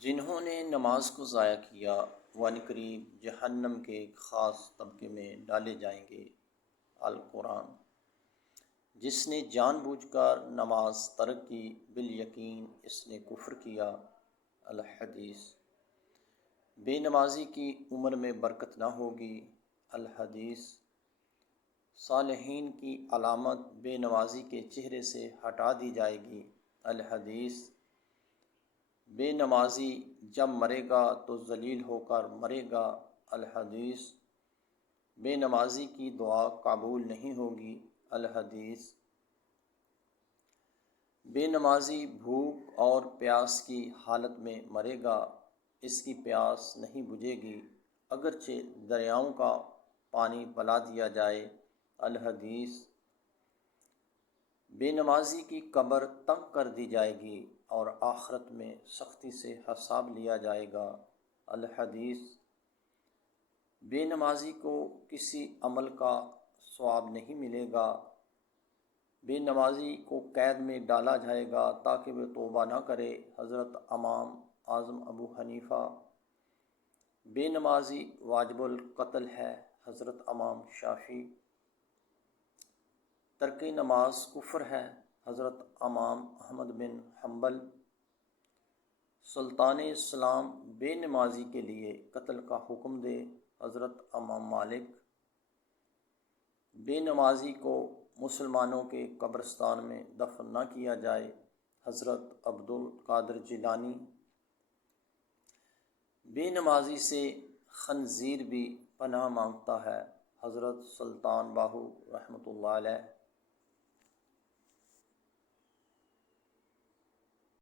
جنہوں نے نماز کو ضائع کیا وہ عنقریب جہنم کے ایک خاص طبقے میں ڈالے جائیں گے۔ القرآن۔ جس نے جان بوجھ کر نماز ترک کی بالیقین اس نے کفر کیا۔ الحدیث۔ بے نمازی کی عمر میں برکت نہ ہوگی۔ الحدیث۔ صالحین کی علامت بے نمازی کے چہرے سے ہٹا دی جائے گی۔ الحدیث۔ بے نمازی جب مرے گا تو ذلیل ہو کر مرے گا۔ الحدیث۔ بے نمازی کی دعا قبول نہیں ہوگی۔ الحدیث۔ بے نمازی بھوک اور پیاس کی حالت میں مرے گا، اس کی پیاس نہیں بجھے گی اگرچہ دریاؤں کا پانی پلا دیا جائے۔ الحدیث۔ بے نمازی کی قبر تنگ کر دی جائے گی اور آخرت میں سختی سے حساب لیا جائے گا۔ الحدیث۔ بے نمازی کو کسی عمل کا ثواب نہیں ملے گا۔ بے نمازی کو قید میں ڈالا جائے گا تاکہ وہ توبہ نہ کرے۔ حضرت امام اعظم ابو حنیفہ۔ بے نمازی واجب القتل ہے۔ حضرت امام شافعی۔ ترک نماز کفر ہے۔ حضرت امام احمد بن حنبل۔ سلطان اسلام بے نمازی کے لیے قتل کا حکم دے۔ حضرت امام مالک۔ بے نمازی کو مسلمانوں کے قبرستان میں دفن نہ کیا جائے۔ حضرت عبد القادر جیلانی۔ بے نمازی سے خنزیر بھی پناہ مانگتا ہے۔ حضرت سلطان باہو رحمۃ اللہ علیہ۔